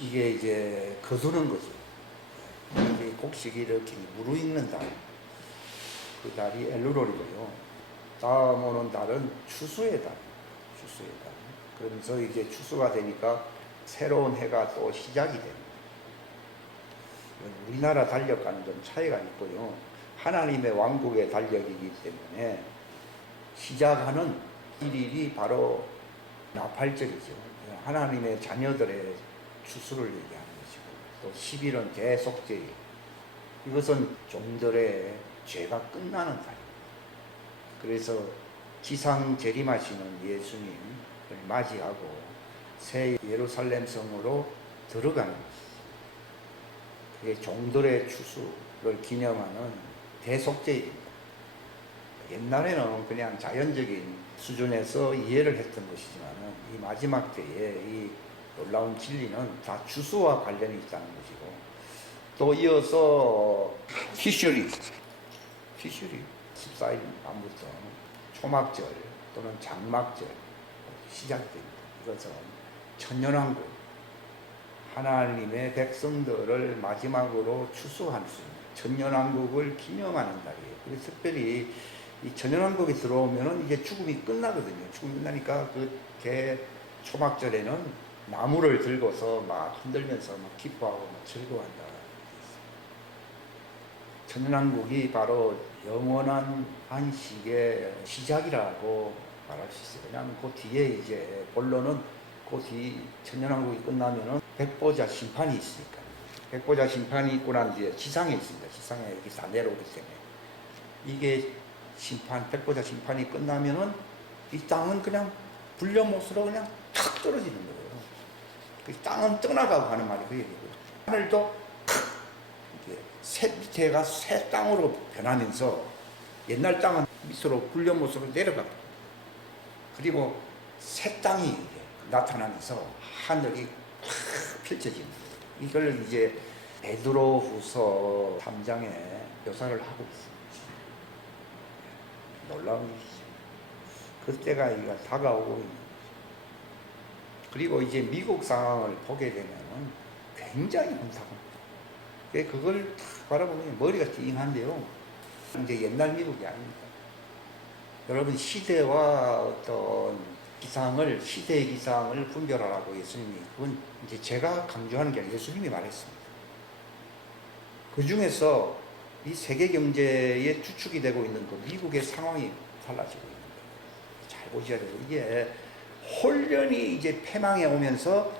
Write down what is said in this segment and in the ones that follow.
이게 이제 거두는 거죠. 이게 곡식이 이렇게 무르익는 달. 그 달이 엘루롤이고요. 다음 오는 달은 추수의 달. 추수의 달. 그러면서 이제 추수가 되니까 새로운 해가 또 시작이 됩니다. 우리나라 달력과는 좀 차이가 있고요. 하나님의 왕국의 달력이기 때문에 시작하는 일일이 바로 나팔절이죠. 하나님의 자녀들의 추수를 얘기하는 것이고 또 10일은 대속제일. 이것은 종들의 죄가 끝나는 달입니다. 그래서 지상 재림하시는 예수님을 맞이하고 새 예루살렘 성으로 들어가는. 그게 종들의 추수를 기념하는 대속제입니다. 옛날에는 그냥 자연적인 수준에서 이해를 했던 것이지만 이 마지막 때에 이 놀라운 진리는 다 추수와 관련이 있다는 것이고 또 이어서 티슈리 티슈리 14일 밤부터 초막절 또는 장막절 시작됩니다. 이것은 천년왕국 하나님의 백성들을 마지막으로 있는 천년왕국을 기념하는 달이에요. 그래서 특별히 이 천년왕국이 들어오면은 이제 죽음이 끝나거든요. 죽음이 끝나니까 그 개 초막절에는 나무를 들고서 막 흔들면서 막 기뻐하고 막 즐거워한다. 천년왕국이 바로 영원한 안식의 시작이라고 말할 수 있어요. 왜냐하면 그 뒤에 이제 본론은 그 뒤 천년왕국이 끝나면은 백보자 심판이 있으니까. 백보자 심판이 있고 난 뒤에 지상에 있습니다. 지상에 여기 다 내려오기 때문에. 이게 심판, 백보자 심판이 끝나면은 이 땅은 그냥 불려못으로 그냥 탁 떨어지는 거예요. 그 땅은 떠나가고 하는 말이 그 얘기고요. 하늘도 새 밑에가 새 땅으로 변하면서 옛날 땅은 밑으로 불려못으로 내려가고 그리고 새 땅이 나타나면서 하늘이 탁 펼쳐지는 거예요. 이걸 이제 베드로 후서 3장에 묘사를 하고 있습니다. 놀라운 일이죠. 그때가 다가오고. 그리고 이제 미국 상황을 보게 되면은 굉장히 혼탁합니다. 그걸 딱 바라보면 머리가 띵한데요. 이제 옛날 미국이 아닙니다. 여러분 시대와 어떤 기상을 시대의 기상을 분별하라고 예수님이 그건 이제 제가 강조하는 게 아니라 예수님이 말했습니다. 그 중에서 이 세계 경제의 주축이 되고 있는 그 미국의 상황이 달라지고 있는 거예요. 잘 보셔야 돼요. 이게 홀련히 이제 패망해 오면서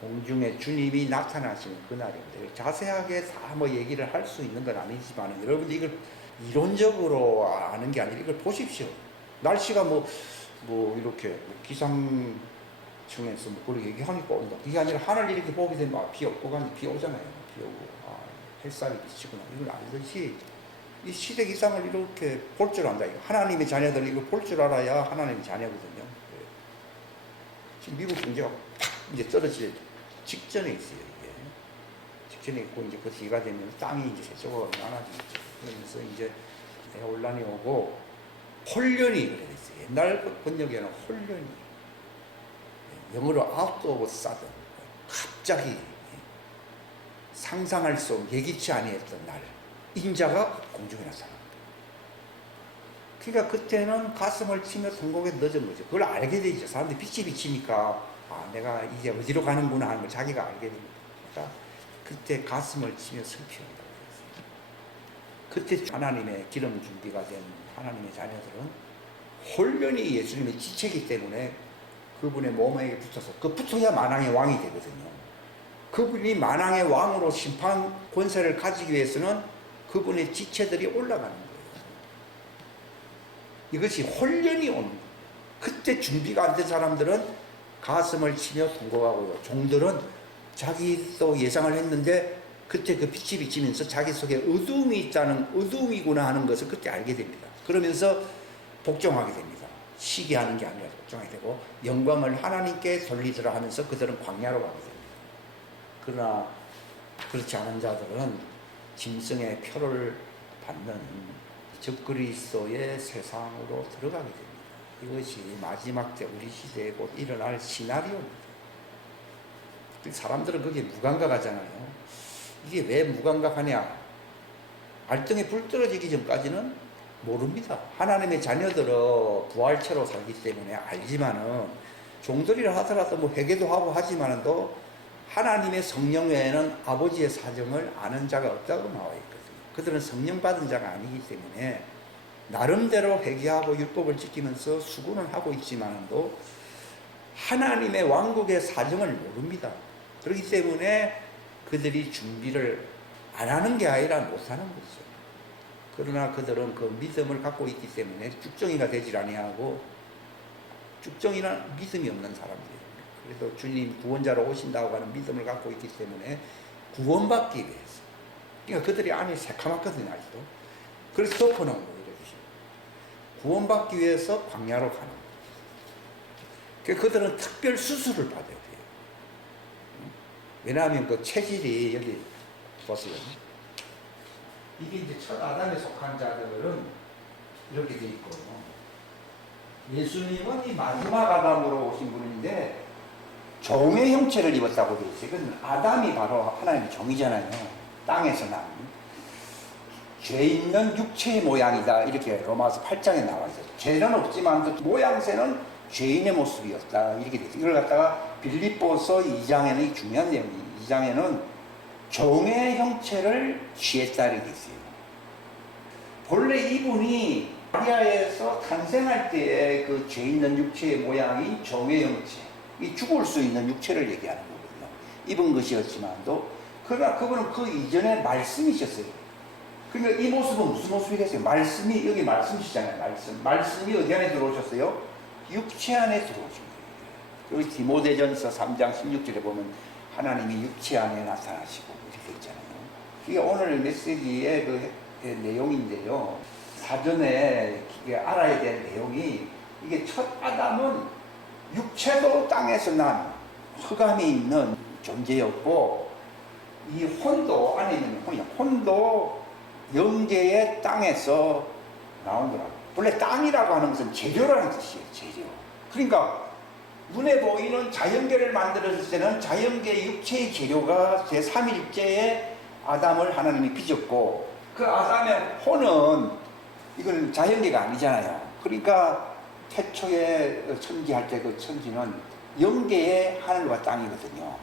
공중에 주님이 나타나시는 그날인데 자세하게 다 뭐 얘기를 할 수 있는 건 아니지만 여러분들 이걸 이론적으로 아는 게 아니라 이걸 보십시오. 날씨가 뭐, 뭐 이렇게 기상청에서 뭐 그렇게 얘기하니까 온다. 그게 아니라 하늘 이렇게 보게 되면 아, 비 없고 가니 비 오잖아요. 비 오고 아, 햇살이 비치구나. 이걸 알듯이 이 시대 기상을 이렇게 볼 줄 안다. 하나님의 자녀들 이거 볼 줄 알아야 하나님의 자녀거든요. 네. 지금 미국 경제가 팍 이제 떨어질 직전에 있어요. 이게 직전에 있고 이제 그 뒤가 되면 땅이 이제 세쪽으로 나눠지죠. 그러면서 이제 대혼란이 오고 홀련이 그래 있어요. 옛날 그 번역에는 홀련이 영어로 out of sudden 갑자기 상상할 수 예기치 아니했던 날 인자가 공중에 나타납니다. 그러니까 그때는 가슴을 치며 성공에 늦은 거죠. 그걸 알게 되죠. 사람들이 빛이 비치니까 아 내가 이제 어디로 가는구나 하는 걸 자기가 알게 됩니다. 그러니까 그때 가슴을 치며 슬피운다. 그때 하나님의 기름 준비가 된 하나님의 자녀들은 홀련히 예수님의 지체이기 때문에 그분의 몸에게 붙어서 그 붙어야 만왕의 왕이 되거든요. 그분이 만왕의 왕으로 심판 권세를 가지기 위해서는 그분의 지체들이 올라가는 거예요. 이것이 오는 거예요. 그때 준비가 안 된 사람들은 가슴을 치며 통곡하고요. 종들은 자기도 예상을 했는데 그때 그 빛이 비치면서 자기 속에 어두움이 있다는 어두움이구나 하는 것을 그때 알게 됩니다. 그러면서 복종하게 됩니다. 시기하는 게 아니라 복종하게 되고 영광을 하나님께 돌리더라 하면서 그들은 광야로 가게 됩니다. 그러나 그렇지 않은 자들은 짐승의 표를 받는 적그리스도의 세상으로 들어가게 됩니다. 이것이 마지막 때 우리 시대에 곧 일어날 시나리오입니다. 사람들은 그게 무감각하잖아요. 이게 왜 무감각하냐? 알등에 불 떨어지기 전까지는 모릅니다. 하나님의 자녀들은 부활체로 살기 때문에 알지만은 종들이라 하더라도 뭐 회개도 하고 하지만은 또 하나님의 성령 외에는 아버지의 사정을 아는 자가 없다고 나와 있거든요. 그들은 성령 받은 자가 아니기 때문에 나름대로 회개하고 율법을 지키면서 수고는 하고 있지만도 하나님의 왕국의 사정을 모릅니다. 그렇기 때문에 그들이 준비를 안 하는 게 아니라 못 하는 거죠. 그러나 그들은 그 믿음을 갖고 있기 때문에 쭉정이가 되질 아니하고 쭉정이란 믿음이 없는 사람들이에요. 그래서 주님 구원자로 오신다고 하는 믿음을 갖고 있기 때문에 구원받기 위해서. 그러니까 그들이 안이 새카맣거든요, 아직도. 그래서 덮어놓은 거예요, 이렇게. 구원받기 위해서 광야로 가는 거예요. 그러니까 그들은 특별 수술을 받아야 돼요. 왜냐하면 그 체질이 여기 보세요. 이게 이제 첫 아담에 속한 자들은 이렇게 돼 있고 예수님은 이 마지막 아담으로 오신 분인데 종의 형체를 입었다고 되어 있어요. 아담이 바로 하나님의 종이잖아요. 땅에서 난. 죄 있는 육체의 모양이다. 이렇게 로마서 8장에 나와 있어요. 죄는 없지만 그 모양새는 죄인의 모습이었다. 이렇게 돼. 이걸 갖다가 빌립보서 2장에는 이 중요한 내용이 2장에는 종의 형체를 취했다 이렇게 있어요. 본래 이분이 마리아에서 탄생할 때의 그 죄 있는 육체의 모양이 종의 형체, 이 죽을 수 있는 육체를 얘기하는 거거든요. 입은 것이었지만도 그러나 그분은 그 이전에 말씀이셨어요. 그러니까 이 모습은 무슨 모습이겠어요? 말씀이 여기 말씀이시잖아요. 말씀. 말씀이 어디 안에 들어오셨어요? 육체 안에 들어오신 거예요. 여기 디모데전서 3장 16절에 보면 하나님이 육체 안에 나타나시고 이렇게 있잖아요. 이게 오늘 메시지의 그 내용인데요. 사전에 알아야 될 내용이 이게 첫 아담은 육체도 땅에서 난 흑암이 있는 존재였고 이 혼도 안에 있는 혼이 혼도 영계의 땅에서 나온 거라고. 원래 땅이라고 하는 것은 재료라는 뜻이에요. 재료. 그러니까 눈에 보이는 자연계를 만들었을 때는 자연계 육체의 재료가 제3일째에 아담을 하나님이 빚었고 그 아담의 혼은 이건 자연계가 아니잖아요. 그러니까 태초에 천지할 때 그 천지는 영계의 하늘과 땅이거든요.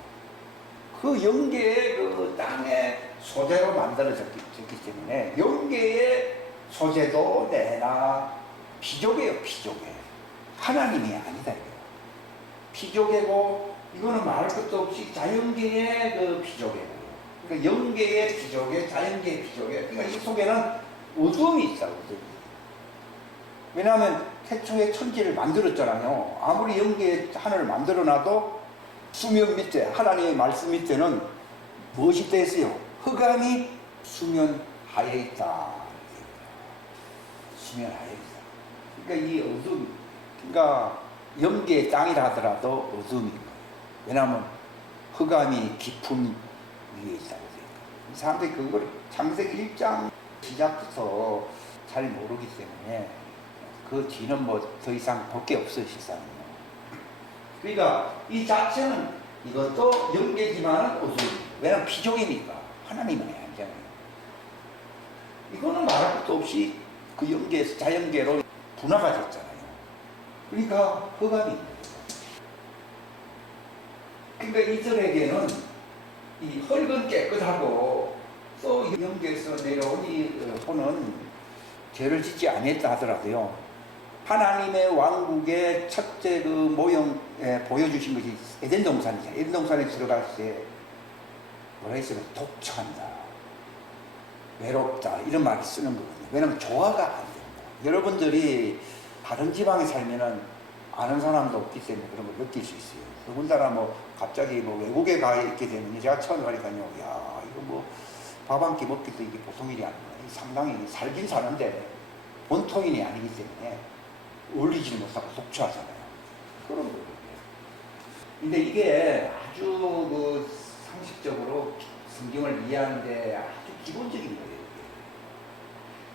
그 영계의 그 땅의 소재로 만들어졌기 때문에 영계의 소재도 내나 피조개요, 피조개. 하나님이 아니다. 이거예요. 피조개고 이거는 말할 것도 없이 자연계의 그 피조개고 그러니까 영계의 피조개, 자연계의 피조개. 그러니까 이 속에는 어둠이 있어, 어둠이. 왜냐하면 태초에 천지를 만들었잖아요. 아무리 영계의 하늘을 만들어놔도 수면 밑에, 하나님의 말씀 밑에는 무엇이 떼 있어요? 흑암이 수면 하에 있다. 수면 하에 있다. 그러니까 이 어둠, 그러니까 영계의 땅이라 하더라도 어둠인 거예요. 왜냐하면 흑암이 깊은 위에 있다고 돼요. 사람들이 그걸 창세기 1장 시작부터 잘 모르기 때문에 그 뒤는 뭐 더 이상 볼 게 없어요, 실상은. 그러니까 이 자체는 이것도 영계지만 어둠. 왜냐면 피조이니까. 하나님은 아니잖아요. 이거는 말할 것도 없이 그 영계에서 자연계로 분화가 됐잖아요. 그러니까 거예요. 그러니까 이들에게는 이 흙은 깨끗하고 또 영계에서 내려온 이 혼은 죄를 짓지 아니했다 하더라도요. 하나님의 왕국의 첫째 그 모형 에 보여주신 것이 에덴 동산이잖아요. 에덴 동산에 들어갈 때 뭐라 했어요? 독처한다. 외롭다. 이런 말을 쓰는 거거든요. 왜냐하면 조화가 안 된다. 여러분들이 다른 지방에 살면은 아는 사람도 없기 때문에 그런 걸 느낄 수 있어요. 더군다나 뭐 갑자기 뭐 외국에 가 있게 되면 제가 처음 가니까요. 야, 이거 뭐 밥 한 끼 먹기도 이게 보통 일이 아니에요. 상당히 살긴 사는데 본토인이 아니기 때문에 어울리지를 못하고 독초하잖아요. 그런 거거든요. 근데 이게 아주 그 상식적으로 성경을 이해하는데 아주 기본적인 거예요.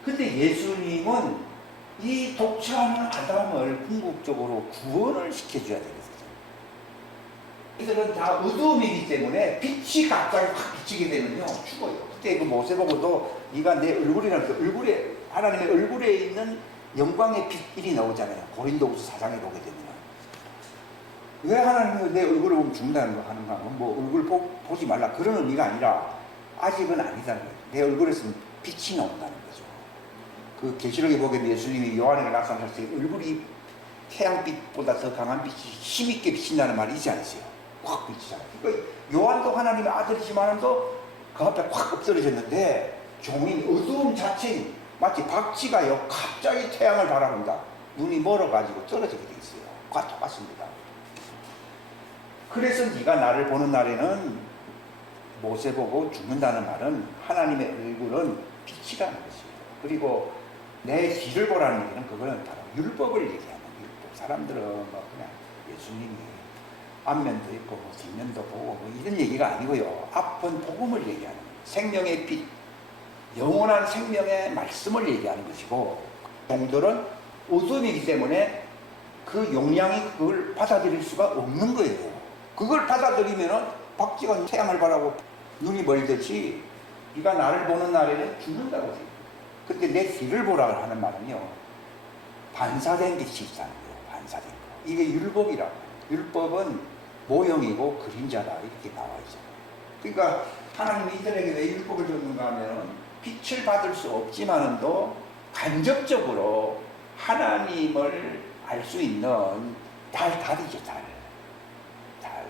근데 예수님은 이 독처하는 아담을 궁극적으로 구원을 시켜줘야 되거든요. 이들은 다 어두움이기 때문에 빛이 갑자기 확 비치게 되면요 죽어요. 그때 그 모세 보고도 네가 내 얼굴이라는 그 얼굴에 하나님의 얼굴에 있는 영광의 빛이 나오잖아요. 고린도후서 사장에 보게 되면 왜 하나님이 내 얼굴을 보면 죽는다는 거 하는가? 뭐 얼굴 보, 보지 말라 그런 의미가 아니라 아직은 아니다는 거예요. 내 얼굴에서 빛이 나온다는 거죠. 그 계시록에 보게 되면 예수님이 요한을 낙산했을 때 얼굴이 태양빛보다 더 강한 빛이 힘있게 비친다는 말이 있지 않으세요? 확 비치잖아요. 그러니까 요한도 하나님의 아들이지만도 그 앞에 확 엎드려졌는데 종인 어두움 자체인 마치 박쥐가요 갑자기 태양을 바라본다. 눈이 멀어가지고 떨어지게 돼 있어요. 과 똑같습니다. 그래서 네가 나를 보는 날에는 모세 보고 죽는다는 말은 하나님의 얼굴은 빛이라는 것이에요. 그리고 내 뒤를 보라는 얘기는 그거는 바로 율법을 얘기하는 율법. 사람들은 뭐 그냥 예수님이 앞면도 있고 뭐 뒷면도 보고 뭐 이런 얘기가 아니고요. 앞은 복음을 얘기하는. 생명의 빛, 영원한 생명의 말씀을 얘기하는 것이고 종들은 어둠이기 때문에 그 용량이 그걸 받아들일 수가 없는 거예요. 그걸 받아들이면은 박쥐가 태양을 바라고 눈이 멀듯이 네가 나를 보는 날에는 죽는다고 해요. 근데 내 뒤를 보라 하는 말은요. 반사된 빛이 있다는 거예요. 반사된 거. 이게 율법이라고. 율법은 모형이고 그림자다 이렇게 나와 있잖아요. 그러니까 하나님이 이들에게 왜 율법을 줬는가 하면 빛을 받을 수 없지만은도 간접적으로 하나님을 알 수 있는 달, 달이죠, 달. 달.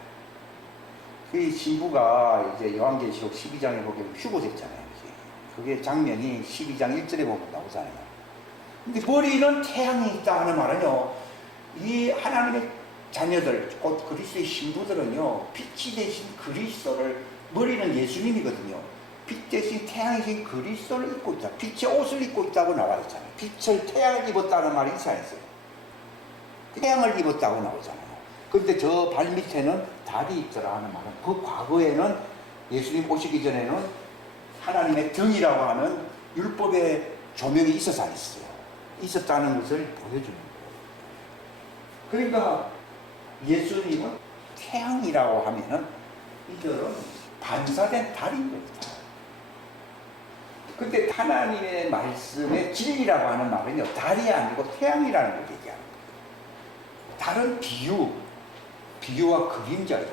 그 신부가 이제 요한계시록 12장에 보게 휴고 됐잖아요. 이제. 그게 장면이 12장 1절에 보면 나오잖아요. 근데 머리는 태양이 있다 하는 말은요, 이 하나님의 자녀들, 곧 그리스도의 신부들은요, 빛이 대신 그리스도를, 머리는 예수님이거든요. 빛 대신 태양이신 그리스도를 입고 있다. 빛의 옷을 입고 있다고 나와 있잖아요. 빛을 태양을 입었다는 말이 않았어요. 태양을 입었다고 나오잖아요. 그런데 저 발 밑에는 달이 있더라 하는 말은 그 과거에는 예수님 오시기 전에는 하나님의 등이라고 하는 율법의 조명이 있어서 안 있어요. 있었다는 것을 보여주는 거예요. 그러니까 예수님은 태양이라고 하면은 이들은 반사된 달인 겁니다. 근데 하나님의 말씀의 진리라고 하는 말은요, 달이 아니고 태양이라는 걸 거예요. 달은 비유, 비유와 그림자예요.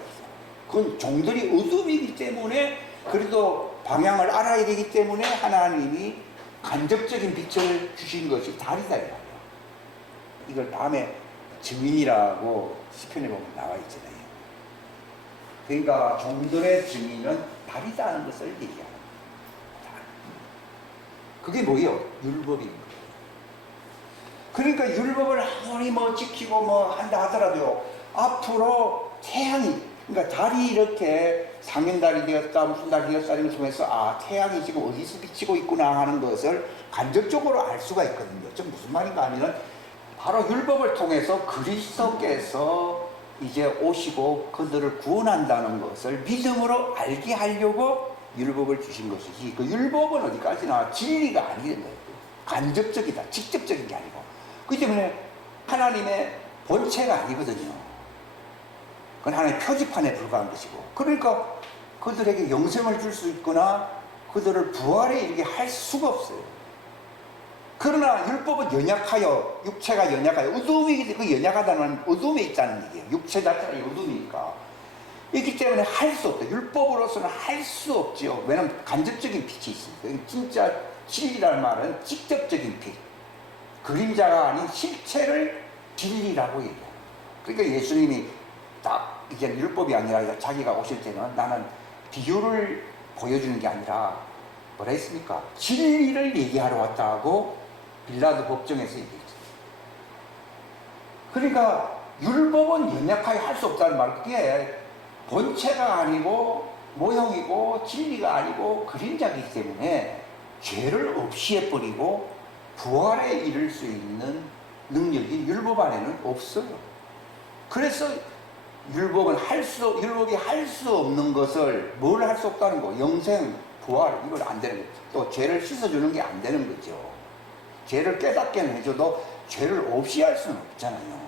그건 종들이 어둠이기 때문에 그래도 방향을 알아야 되기 때문에 하나님이 간접적인 빛을 주신 것이 달이다. 이걸 다음에 증인이라고 시편에 보면 나와 있잖아요. 그러니까 종들의 증인은 달이다는 것을. 달. 그게 뭐예요? 율법인. 그러니까 율법을 아무리 뭐 지키고 뭐 한다 하더라도 앞으로 태양이 그러니까 달이 이렇게 상현달이 되었다 무슨 달이 되었다 이런 통해서 아 태양이 지금 어디서 비치고 있구나 하는 것을 간접적으로 알 수가 있거든요. 좀 무슨 말인가 하면은 바로 율법을 통해서 그리스도께서 이제 오시고 그들을 구원한다는 것을 믿음으로 알게 하려고 율법을 주신 것이지 그 율법은 어디까지나 진리가 거예요. 간접적이다. 직접적인 게 아니고. 그 때문에 하나님의 본체가 아니거든요. 그건 하나의 표지판에 불과한 것이고. 그러니까 그들에게 영생을 줄 수 있거나 그들을 부활에 이르게 할 수가 없어요. 그러나 율법은 연약하여 육체가 연약하여 때문에 그 연약하다는 어둠에 있다는 얘기예요. 육체 자체가 어둠이니까. 있기 때문에 할 수 없다. 율법으로서는 할 수 없지요. 왜냐하면 간접적인 빛이 있으니까. 진짜 진리라는 말은 직접적인 빛. 그림자가 아닌 실체를 진리라고 얘기해요. 그러니까 예수님이 딱 이제 율법이 아니라 자기가 오실 때는 나는 비유를 보여주는 게 아니라 뭐라 했습니까? 진리를 얘기하러 왔다고 빌라도 법정에서 얘기했죠. 그러니까 율법은 연약하게 할 수 없다는 말 그게 본체가 아니고 모형이고 진리가 아니고 그림자이기 때문에 죄를 없이 해버리고 부활에 이를 수 있는 능력이 율법 안에는 없어요. 그래서 율법은 할 수, 율법이 할 수 없는 것을 뭘 할 수 없다는 거, 영생, 부활, 이걸 안 되는 거죠. 또 죄를 씻어주는 게 안 되는 거죠. 죄를 깨닫게는 해줘도 죄를 없이 할 수는 없잖아요.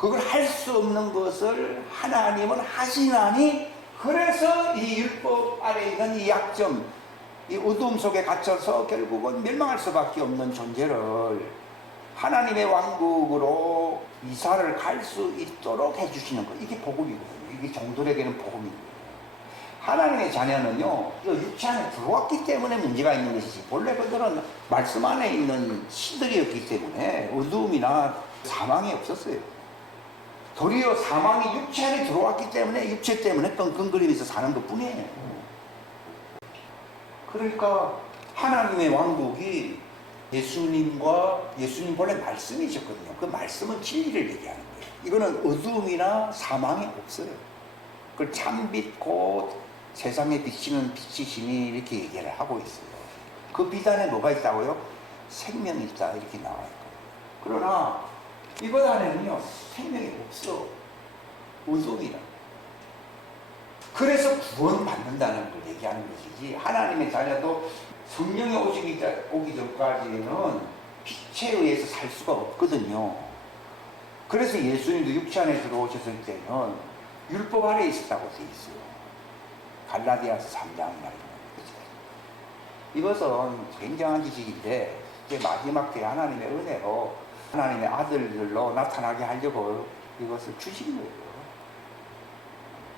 그걸 할 수 없는 것을 하나님은 하시나니 그래서 이 율법 아래 있는 이 약점, 이 어둠 속에 갇혀서 결국은 멸망할 수밖에 없는 존재를 하나님의 왕국으로 이사를 갈 수 있도록 해주시는 거 이게 복음이거든요. 이게 종들에게는 복음이거든요. 하나님의 자녀는요, 이 육체 안에 들어왔기 때문에 문제가 있는 것이지, 본래 그들은 말씀 안에 있는 시들이었기 때문에 어두움이나 사망이 없었어요. 도리어 사망이 육체 안에 들어왔기 때문에 육체 때문에 끙끙거리면서 사는 것 뿐이에요. 그러니까 하나님의 왕국이 예수님과 예수님 본래 말씀이셨거든요. 그 말씀은 진리를 얘기하는 거예요. 이거는 어두움이나 사망이 없어요. 그걸 참빛 곧 세상에 비치는 빛이시니 이렇게 얘기를 하고 있어요. 그 빛 안에 뭐가 있다고요? 생명이 있다 이렇게 나와 있고. 그러나 이것 안에는요 생명이 없어. 어둠이라. 그래서 구원받는다는 걸 얘기하는 것이지 하나님의 자녀도 성령이 오시기, 전- 오기 전까지는 빛에 의해서 살 수가 없거든요. 그래서 예수님도 육체 안에 들어오셨을 때는 율법 아래 있었다고 돼 있어요. 갈라디아서 3장 말입니다. 이것은 굉장한 지식인데 이제 마지막 때 하나님의 은혜로 하나님의 아들들로 나타나게 하려고 이것을 주신 거예요.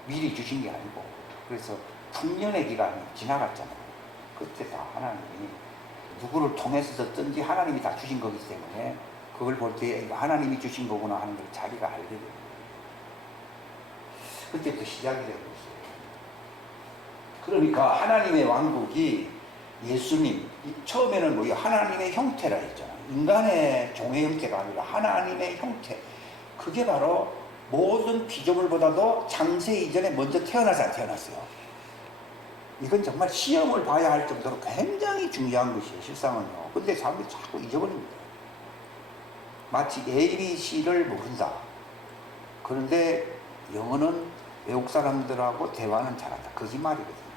미리 주신 게 아니고 그래서 풍년의 기간이 지나갔잖아요. 그때 다 하나님이 누구를 통해서든지 하나님이 다 주신 거기 때문에 그걸 볼 때 하나님이 주신 거구나 하는 걸 자기가 알게 돼요. 그때부터 시작이 된 것이에요. 그러니까 하나님의 왕국이 예수님 이 처음에는 뭐예요? 하나님의 형태라 했잖아요. 인간의 종의 형태가 아니라 하나님의 형태. 그게 바로 모든 피조물보다도 창세 이전에 먼저 태어나지 안 태어났어요. 이건 정말 시험을 봐야 할 정도로 굉장히 중요한 것이에요. 실상은요. 근데 사람들이 자꾸 잊어버립니다. 마치 ABC를 모른다. 그런데 영어는 외국 사람들하고 대화는 잘한다. 거짓말이거든요.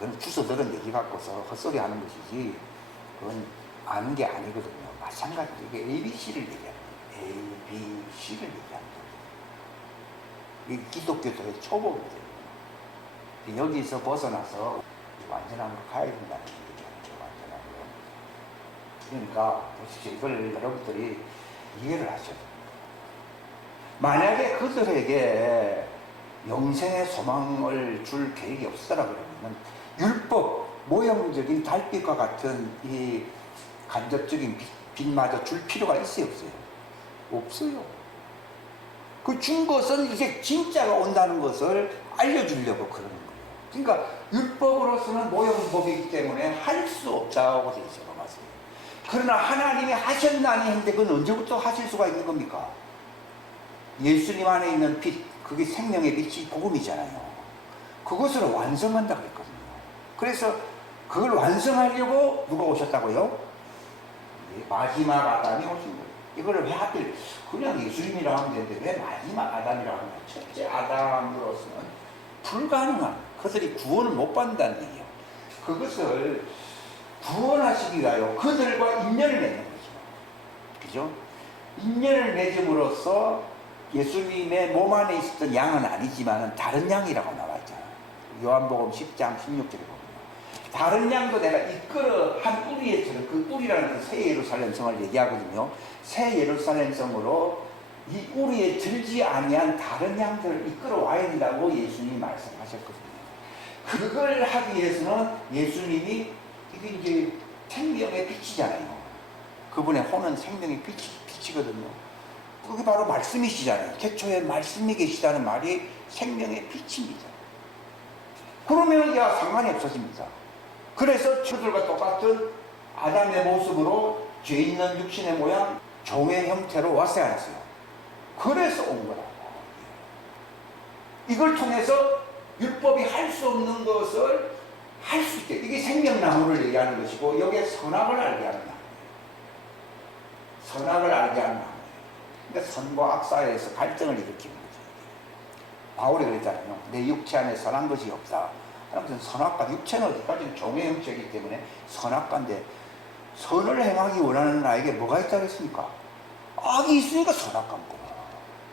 그건 주소 들은 얘기 갖고서 헛소리 하는 것이지, 그건 아는 게 아니거든요. 마찬가지로 이게 ABC를 얘기하는 거예요. ABC를 얘기하는 거예요. 이게 기독교도의 초보거든요. 여기서 벗어나서 완전한 걸 가야 된다는 얘기하는 거예요. 완전한 거. 그러니까 보십시오. 이걸 여러분들이 이해를 하셔야. 만약에 그들에게 영생의 소망을 줄 계획이 없어라 그러면 율법, 모형적인 달빛과 같은 이 간접적인 빛, 빛마저 줄 필요가 있어요, 없어요? 없어요. 그준 것은 이제 진짜가 온다는 것을 알려주려고 그러는 거예요. 그러니까 율법으로서는 모형법이기 때문에 할 수 없다고 되어 있어요, 로마서에. 그러나 하나님이 하셨나니 했는데 그건 언제부터 하실 수가 있는 겁니까? 예수님 안에 있는 빛, 그게 생명의 빛이 복음이잖아요. 그것을 완성한다 그랬거든요. 그래서 그걸 완성하려고 누가 오셨다고요? 예, 마지막 아담이 오신 거예요. 이거를 왜 하필 그냥 예수님이라 하면 되는데 왜 마지막 아담이라 하면 첫째 아담으로서는 불가능한 그들이 구원을 못 받는다는 얘기예요. 그것을 구원하시기 위하여 그들과 인연을 맺는 거죠. 그죠? 인연을 맺음으로써 예수님의 몸 안에 있었던 양은 아니지만 다른 양이라고 나와 있잖아요. 요한복음 10장 16절에 보면 다른 양도 내가 이끌어 한 뿌리에처럼 그 뿌리라는 그새 예루살렘 성을 얘기하거든요. 새 예루살렘 성으로 이 뿌리에 들지 아니한 다른 양들을 이끌어 와야 된다고 예수님이 말씀하셨거든요. 그걸 하기 위해서는 예수님이 이게 이제 생명의 빛이잖아요. 그분의 혼은 생명의 빛이, 빛이거든요. 그게 바로 말씀이시잖아요. 태초에 말씀이 계시다는 말이 생명의 빛입니다. 그러면 야 상관이 없어집니다. 그래서 저들과 똑같은 아담의 모습으로 죄 있는 육신의 모양, 종의 형태로 왔어야 했어요. 그래서 온 거라고. 이걸 통해서 율법이 할 수 없는 것을 할 수 있게. 이게 생명나무를 얘기하는 것이고, 여기에 선악을 알게 하는 나무. 선악을 알게 하는 나무. 그러니까 선과 악 사이에서 갈등을 일으키는 거죠. 바울이 그랬잖아요. 내 육체 안에 선한 것이 없다. 아무튼 선악과 육체는 어디까지 종의 형체이기 때문에 선악과인데 선을 행하기 원하는 나에게 뭐가 있다고 했습니까? 악이 있으니까 선악과인 거야.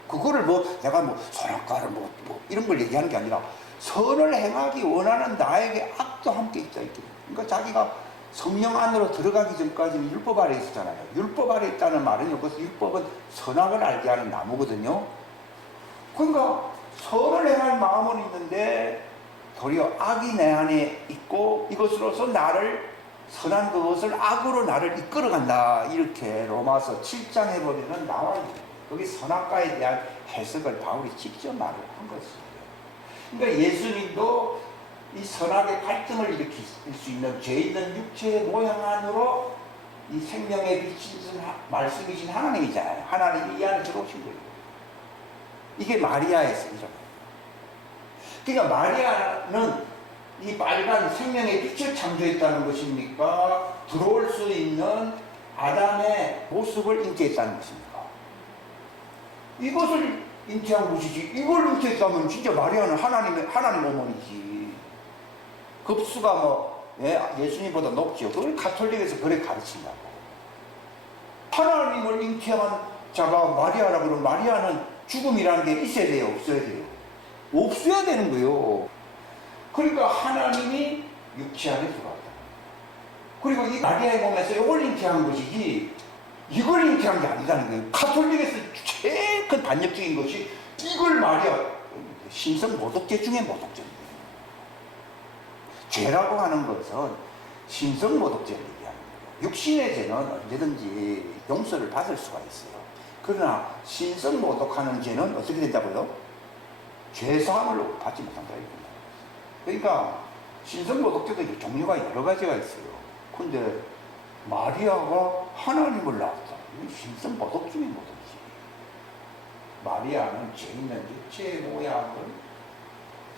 그거를 뭐 내가 뭐 선악과를 뭐, 뭐 이런 걸 얘기하는 게 아니라 선을 행하기 원하는 나에게 악도 함께 있다 이렇게. 그러니까 자기가 성령 안으로 들어가기 전까지는 율법 아래 있었잖아요. 율법 아래 있다는 말은요. 그래서 율법은 선악을 알게 하는 나무거든요. 그러니까 선을 행할 마음은 있는데 도리어 악이 내 안에 있고 이것으로서 나를 선한 그것을 악으로 나를 이끌어간다 이렇게 로마서 7장에 보면은 나와 있는. 거기 선악과에 대한 해석을 바울이 직접 말을 한 것입니다. 그러니까 예수님도 이 선악의 갈등을 일으킬 수 있는 죄 있는 육체의 모양 안으로 이 비치신 하- 말씀이신 하나님이잖아요. 하나님이 이 안에 들어오신 거예요. 이게 마리아의 성이라고. 그러니까 마리아는 이 빨간 생명의 빛을 창조했다는 것입니까? 들어올 수 있는 아담의 모습을 잉태했다는 것입니까? 이것을 잉태한 것이지. 이걸 잉태했다면 진짜 마리아는 하나님의 하나님 어머니지. 급수가 뭐 예, 예수님보다 높죠. 그걸 가톨릭에서 그래 가르친다고. 하나님을 잉태한 자가 마리아라 그러면 마리아는 죽음이라는 게 있어야 돼요, 없어야 돼요? 없어야 되는 거예요. 그러니까 하나님이 육체 안에 들어왔다. 그리고 이 마리아의 몸에서 이걸 잉태한 것이지 이걸 잉태한 게 아니라는 거예요. 가톨릭에서 제일 큰 반역적인 것이 이걸 마리아 신성 모독죄 중에 모독죄입니다. 죄라고 하는 것은 신성 모독죄를 얘기하는 거예요. 육신의 죄는 언제든지 용서를 받을 수가 있어요. 그러나 신성 모독하는 죄는 어떻게 된다고요? 죄사함을 받지 못한다 이겁니다. 그러니까 신성 모독죄도 종류가 여러 가지가 있어요. 근데 마리아가 하나님을 낳았다. 이건 신성 모독 중의 모독이지. 마리아는 죄 있는 육체의 모양을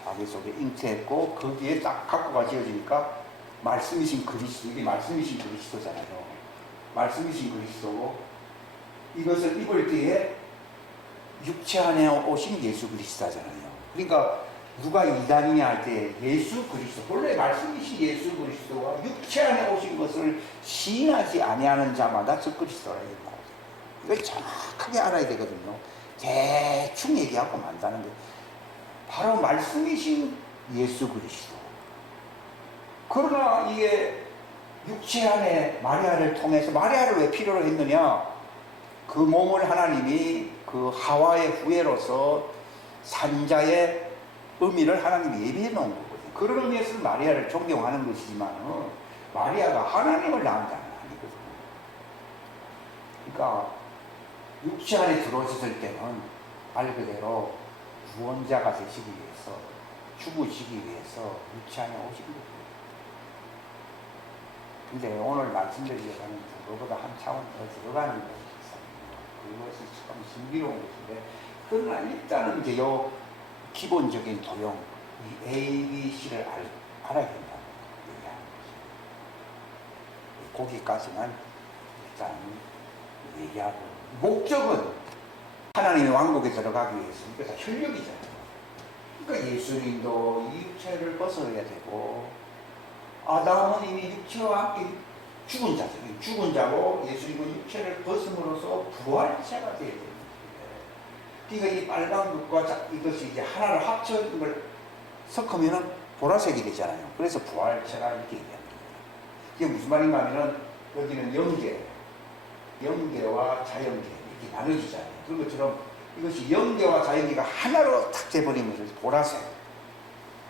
자기 속에 잉태했고 거기에 딱 갖고가 지어지니까 말씀이신 그리스도 이게 말씀이신 그리스도잖아요. 말씀이신 그리스도고 이것을 입을 때에 육체 안에 오신 예수 그리스도잖아요. 그러니까 누가 이단이냐 할 때 예수 그리스도 본래 말씀이신 예수 그리스도가 육체 안에 오신 것을 시인하지 아니하는 자마다 저 그리스도라 이거 이걸 정확하게 알아야 되거든요. 대충 얘기하고 만다는 게 바로 말씀이신 예수 그리스도. 그러나 이게 육체 안에 마리아를 통해서 마리아를 왜 필요로 했느냐? 그 몸을 하나님이 그 하와의 후예로서 산자의 의미를 하나님이 예비해 놓은 거거든요. 그런 의미에서 마리아를 존경하는 것이지만 마리아가 하나님을 낳은 자는 아니거든요. 그러니까 육체 안에 들어오셨을 때는 말 그대로 구원자가 되시기 위해서 죽으시기 위해서 육체 안에 오신 거예요. 근데 오늘 말씀드리려고 그거보다 한 차원 더 들어가는 있어요. 그것이 참 신비로운 것인데 그러나 일단은 이제 요 기본적인 도형 이 A, B, C를 알, 알아야 된다고 얘기하는 거죠. 거기까지만 일단 얘기하고 목적은 하나님의 왕국에 들어가기 위해서 이게 다 혈력이잖아요. 그러니까 예수님도 이 육체를 벗어야 되고 아담은 이미 육체와 함께 죽은 자죠. 죽은 자고 예수님은 육체를 벗음으로써 부활체가 되어야 됩니다. 그러니까 이 빨간 빛과 자- 이것이 이제 하나를 합쳐진 걸 섞으면은 보라색이 되잖아요. 그래서 부활체가 이렇게 얘기합니다. 이게 무슨 말인가 하면은 여기는 영계, 영계와 자연계 이렇게 나눠지잖아요. 그런 것처럼 이것이 영계와 자연계가 하나로 탁 돼버리면서 보라색.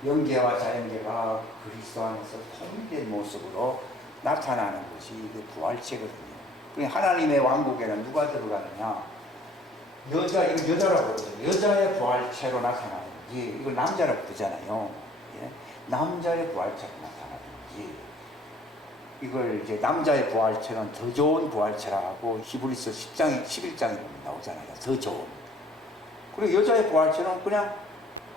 영계와 자연계가 그리스도 안에서 통일된 모습으로 나타나는 것이 이게 부활체거든요. 그러니까 하나님의 왕국에는 누가 들어가느냐? 여자, 이거 여자라고 그러죠. 여자의 부활체로 나타나는 거지. 이걸 남자라고 부르잖아요. 예? 남자의 부활체로 나타나는 거지. 이걸 이제 남자의 부활체는 더 좋은 부활체라고 히브리서 10장, 11장에 보면 나오잖아요. 더 좋은. 그리고 여자의 부활체는 그냥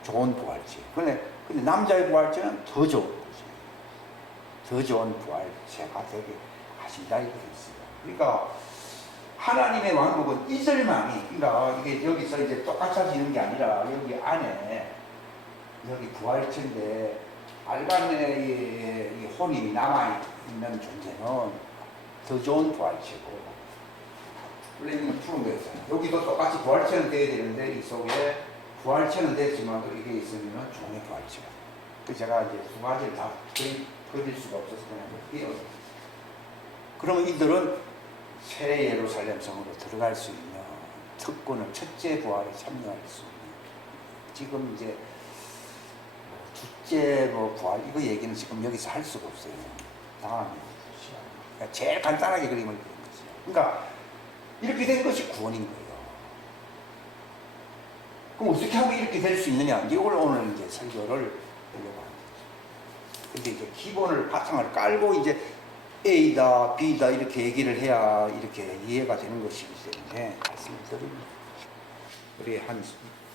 좋은 부활체. 근데, 근데 남자의 부활체는 더 좋은. 더 좋은 부활체가 되게 하신다 이거 있어요. 그러니까 하나님의 왕국은 이들만이 그러니까 이게 여기서 이제 똑같아지는 게 아니라 여기 안에 여기 부활체인데 이 혼이 남아 있는 존재는 더 좋은 부활체고 플레이밍을 푸는 거였어요. 여기도 똑같이 부활체는 돼야 되는데 이 속에 부활체는 됐지만 또 이게 있으면 종의 부활체가. 그 제가 이제 두 가지를 다 그릴 수가 없어서 그냥 띄어서. 그러면 이들은 새 예루살렘 성으로 들어갈 수 있는 특권을 첫째 부활에 참여할 수 있는 지금 이제 뭐 둘째 뭐 부활 이거 얘기는 지금 여기서 할 수가 없어요. 시간. 그러니까 제일 간단하게 그림을 그린 거죠. 그러니까 이렇게 된 것이 구원인 거예요. 그럼 어떻게 하면 이렇게 될 수 있느냐? 이걸 오늘 이제 설교를 하려고 합니다. 근데 이제 기본을 바탕을 깔고 이제 A다, B다 이렇게 얘기를 해야 이렇게 이해가 되는 것이기 때문에 말씀을 드립니다. 우리 한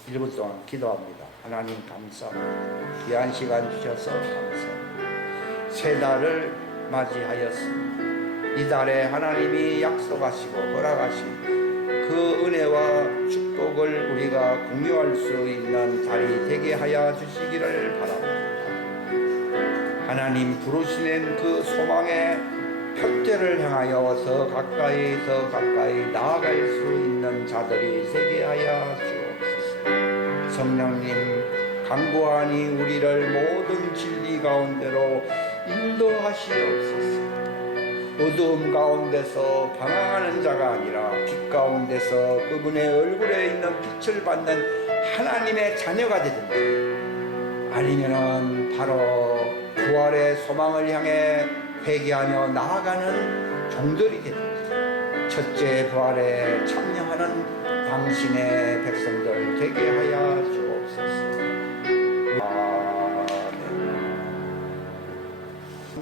1분 동안 기도합니다. 하나님 감사합니다. 귀한 시간 주셔서 감사합니다. 새 달을 맞이하였습니다. 이 달에 하나님이 약속하시고 허락하신 그 은혜와 축복을 우리가 공유할 수 있는 달이 되게 하여 주시기를 바랍니다. 하나님 부르시는 그 소망의 표대를 향하여서 가까이 더 가까이 나아갈 수 있는 자들이 되게 하여 주옵소서. 성령님 강구하니 우리를 모든 진리 가운데로 인도하시옵소서. 어두움 가운데서 방황하는 자가 아니라 빛 가운데서 그분의 얼굴에 있는 빛을 받는 하나님의 자녀가 되든지 아니면은 바로 부활의 소망을 향해 회개하며 나아가는 종들이 되든지 첫째 부활에 참여하는 당신의 백성들 되게 하여.